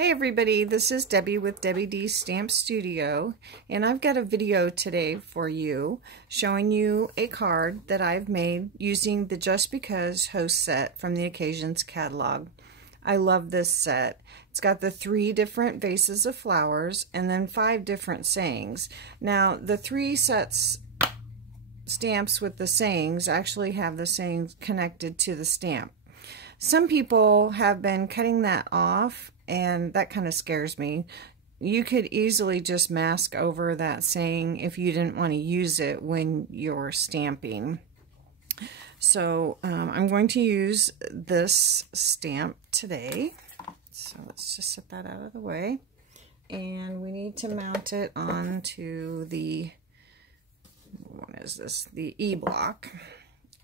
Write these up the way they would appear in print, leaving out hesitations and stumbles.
Hey everybody, this is Debbie with Debbie D Stamp Studio, and I've got a video today for you showing you a card that I've made using the Just Because host set from the Occasions catalog. I love this set. It's got the 3 different vases of flowers and then 5 different sayings. Now the 3 sets stamps with the sayings actually have the sayings connected to the stamp. Some people have been cutting that off, and that kind of scares me. You could easily just mask over that saying if you didn't want to use it when you're stamping. So I'm going to use this stamp today. So let's just set that out of the way. And we need to mount it onto the, what is this, the E-block.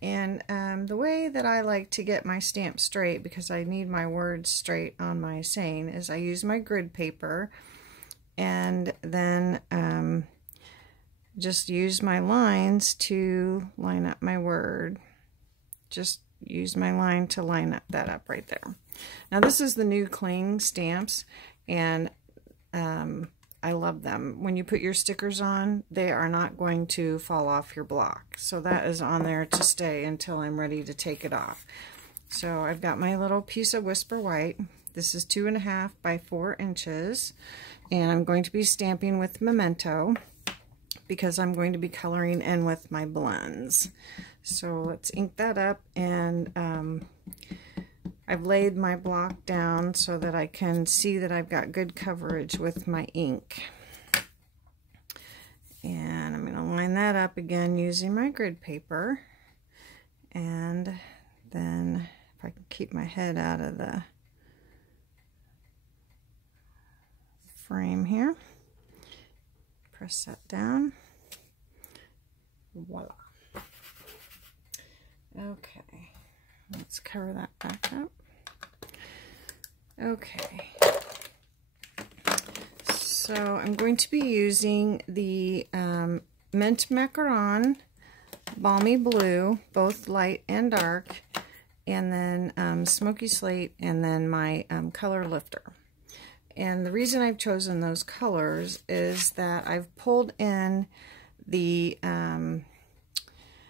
And the way that I like to get my stamp straight, because I need my words straight on my saying, is I use my grid paper and then just use my lines to line up my word. Just use my line to line that up right there. Now this is the new cling stamps, and I love them. When you put your stickers on, they are not going to fall off your block. So that is on there to stay until I'm ready to take it off. So I've got my little piece of Whisper White. This is 2.5 by 4 inches. And I'm going to be stamping with Memento because I'm going to be coloring in with my blends. So let's ink that up, and I've laid my block down so that I can see that I've got good coverage with my ink. And I'm going to line that up again using my grid paper. And then if I can keep my head out of the frame here, press that down. Voila. Okay. Let's cover that back up. Okay. So I'm going to be using the Mint Macaron Balmy Blue, both light and dark, and then Smoky Slate, and then my color lifter. And the reason I've chosen those colors is that I've pulled in the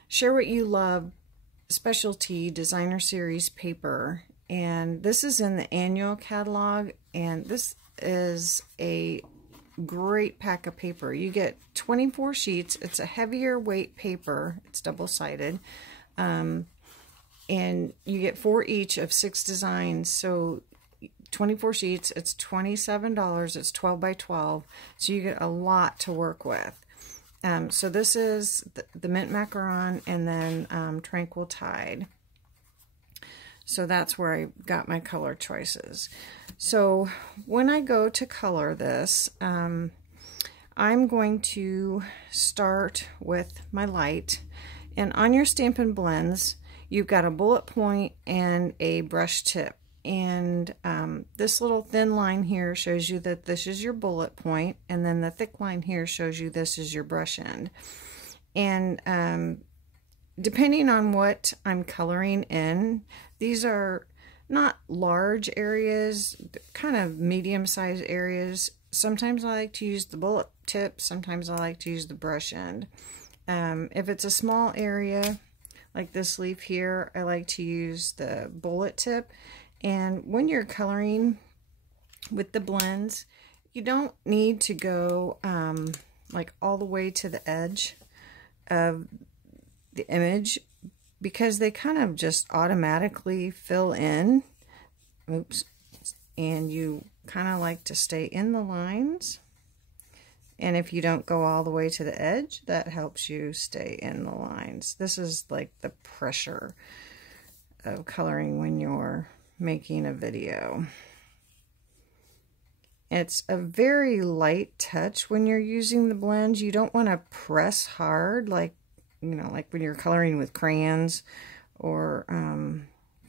Share What You Love specialty designer series paper, and this is in the annual catalog, and this is a great pack of paper. You get 24 sheets. It's a heavier weight paper. It's double-sided, and you get 4 each of 6 designs. So 24 sheets, it's $27. It's 12 by 12, so you get a lot to work with. So this is the Mint Macaron, and then Tranquil Tide. So that's where I got my color choices. So when I go to color this, I'm going to start with my light. And on your Stampin' Blends, you've got a bullet point and a brush tip. And this little thin line here shows you that this is your bullet point, and then the thick line here shows you this is your brush end. And depending on what I'm coloring in, these are not large areas, kind of medium-sized areas. Sometimes I like to use the bullet tip, sometimes I like to use the brush end. If it's a small area, like this leaf here, I like to use the bullet tip. And when you're coloring with the blends, you don't need to go like all the way to the edge of the image, because they kind of just automatically fill in. Oops. And you kind of like to stay in the lines. And if you don't go all the way to the edge, that helps you stay in the lines. This is like the pressure of coloring when you're making a video. It's a very light touch when you're using the blends. You don't want to press hard, like, you know, like when you're coloring with crayons or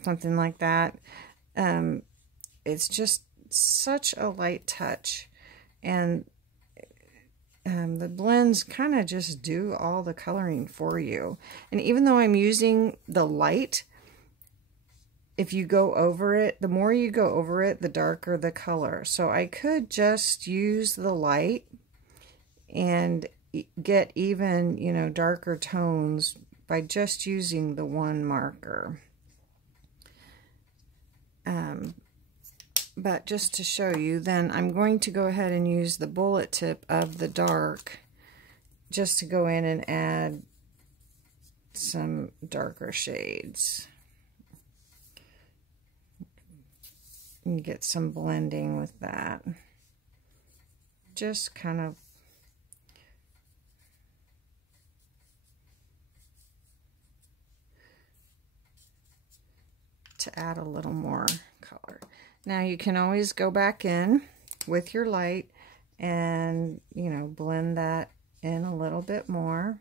something like that. It's just such a light touch, and the blends kind of just do all the coloring for you. And even though I'm using the light, if you go over it, the more you go over it, the darker the color. So I could just use the light and get even, you know, darker tones by just using the one marker. But just to show you, then I'm going to go ahead and use the bullet tip of the dark just to go in and add some darker shades. And get some blending with that. Just kind of to add a little more color. Now you can always go back in with your light and, you know, blend that in a little bit more.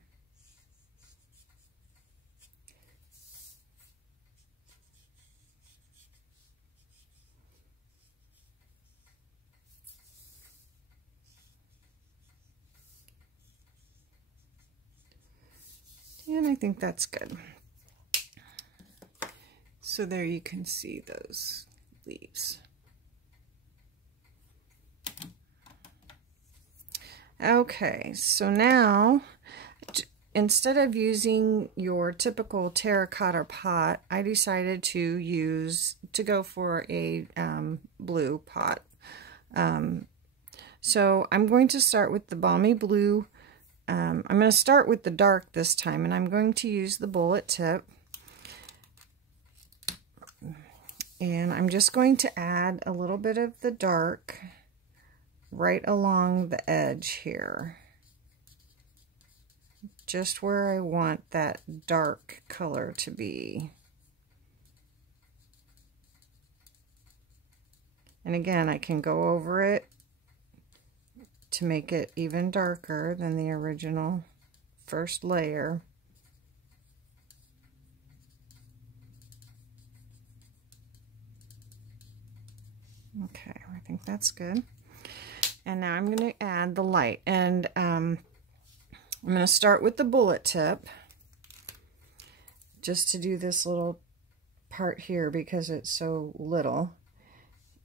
And I think that's good. So there you can see those leaves. Okay, so now instead of using your typical terracotta pot, I decided to go for a blue pot. So I'm going to start with the balmy blue. I'm going to start with the dark this time, and I'm going to use the bullet tip. And I'm just going to add a little bit of the dark right along the edge here. Just where I want that dark color to be. And again, I can go over it to make it even darker than the original first layer. Okay, I think that's good. And now I'm going to add the light, and I'm going to start with the bullet tip just to do this little part here because it's so little,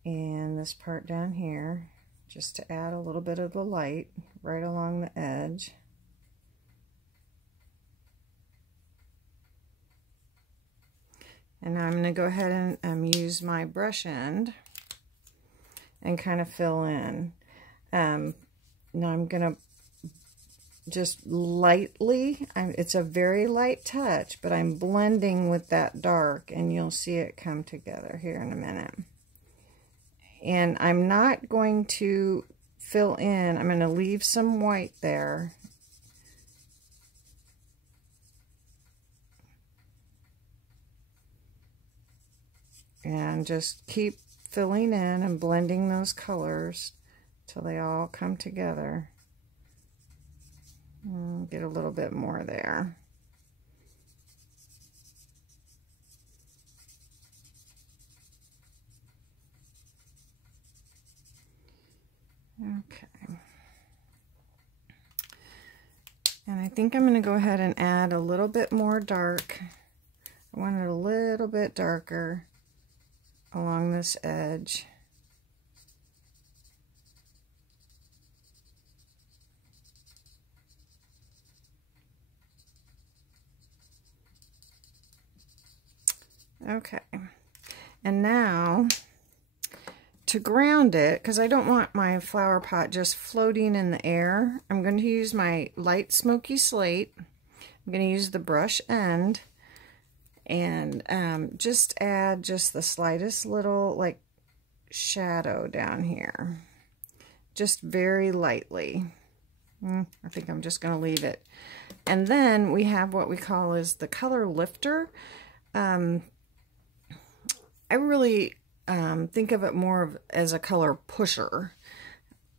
and this part down here just to add a little bit of the light right along the edge. And now I'm going to go ahead and use my brush end and kind of fill in. Now I'm going to just lightly, it's a very light touch, but I'm blending with that dark, and you'll see it come together here in a minute. And I'm not going to fill in, I'm going to leave some white there. And just keep filling in and blending those colors till they all come together. Get a little bit more there. Okay. And I think I'm going to go ahead and add a little bit more dark. I want it a little bit darker along this edge. Okay, and now to ground it, because I don't want my flower pot just floating in the air, I'm going to use my light smoky slate. I'm going to use the brush end and just add just the slightest little like shadow down here, just very lightly. I think I'm just going to leave it. And then we have what we call is the color lifter. I really think of it more as a color pusher,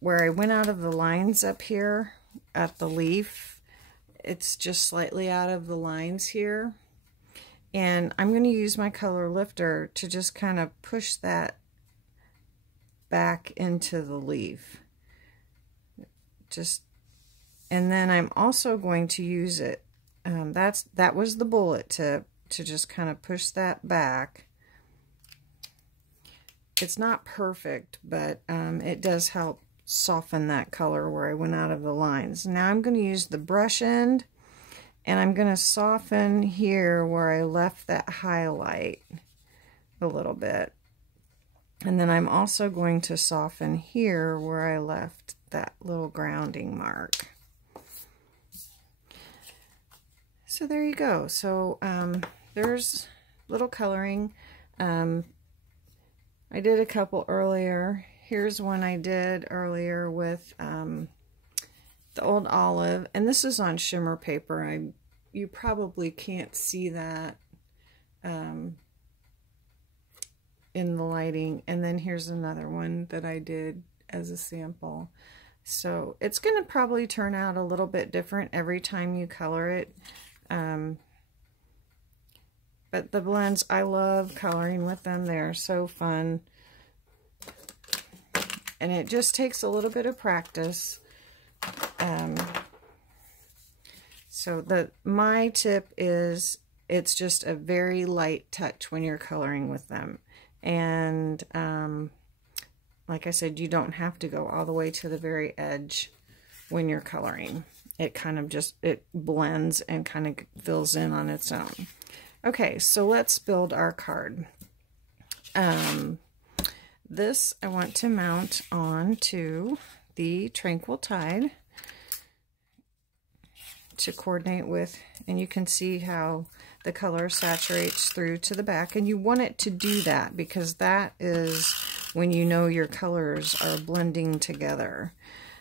where I went out of the lines up here at the leaf. It's just slightly out of the lines here. And I'm going to use my color lifter to just kind of push that back into the leaf. And then I'm also going to use it, that was the bullet tip, to just kind of push that back. it's not perfect, but it does help soften that color where I went out of the lines. Now I'm going to use the brush end, and I'm going to soften here where I left that highlight a little bit. And then I'm also going to soften here where I left that little grounding mark. So there you go. So there's little coloring. I did a couple earlier. Here's one I did earlier with the old olive, and this is on shimmer paper. You probably can't see that in the lighting. And then here's another one that I did as a sample. So it's going to probably turn out a little bit different every time you color it. But the blends, I love coloring with them. They're so fun. And it just takes a little bit of practice. So my tip is it's just a very light touch when you're coloring with them. And like I said, you don't have to go all the way to the very edge when you're coloring. It kind of just, it blends and kind of fills in on its own. Okay, so let's build our card. This I want to mount on to the Tranquil Tide to coordinate with, and you can see how the color saturates through to the back, and you want it to do that because that is when you know your colors are blending together.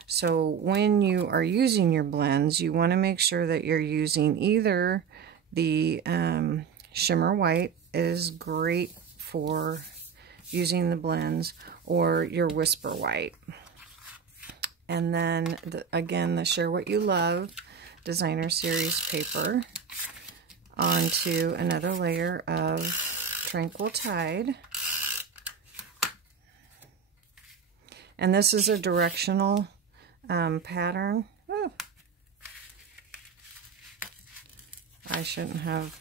So when you are using your blends, you want to make sure that you're using either the shimmer white is great for using the blends, or your whisper white. And then again, the Share What You Love Designer Series paper onto another layer of Tranquil Tide. And this is a directional pattern. Oh. I shouldn't have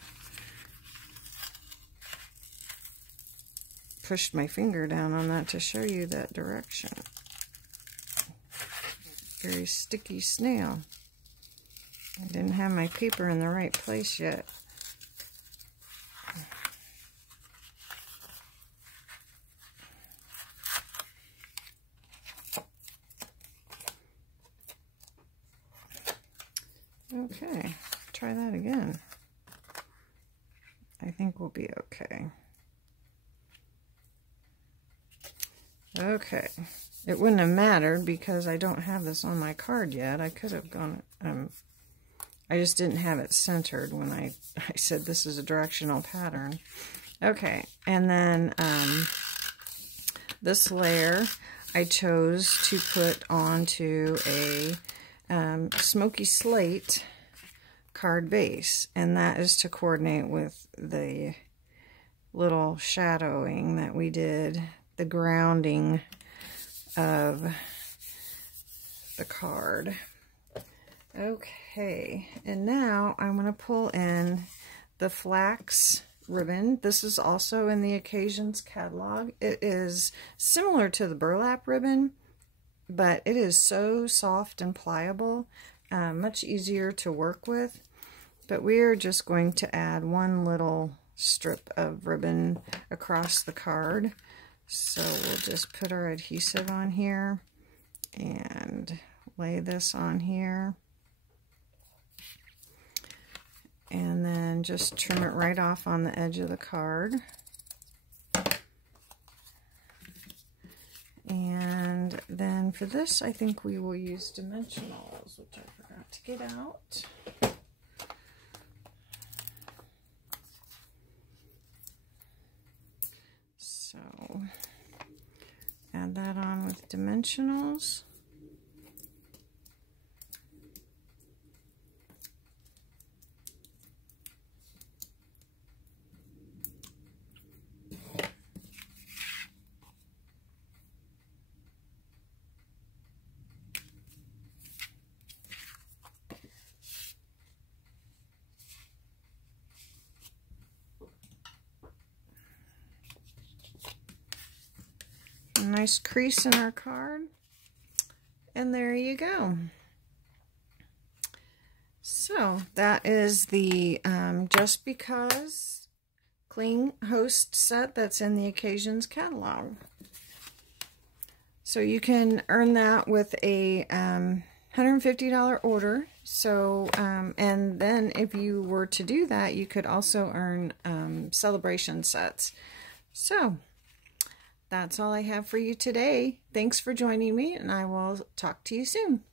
pushed my finger down on that to show you that direction. Very sticky snail. I didn't have my paper in the right place yet. Okay, try that again. I think we'll be okay. Okay, it wouldn't have mattered because I don't have this on my card yet. I could have gone, I just didn't have it centered when I said this is a directional pattern. Okay, and then this layer I chose to put onto a smoky slate card base, and that is to coordinate with the little shadowing that we did, the grounding of the card. Okay, and now I'm going to pull in the flax ribbon. This is also in the Occasions catalog. It is similar to the burlap ribbon, but it is so soft and pliable, much easier to work with. But we're just going to add one little strip of ribbon across the card. So we'll just put our adhesive on here and lay this on here. And then just trim it right off on the edge of the card. And then for this, I think we will use dimensionals, which I forgot to get out. So add that on with dimensionals. nice crease in our card. And there you go. So that is the Just Because Cling Host set that's in the Occasions catalog. So you can earn that with a $150 order. So, and then if you were to do that, you could also earn celebration sets. So that's all I have for you today. Thanks for joining me, and I will talk to you soon.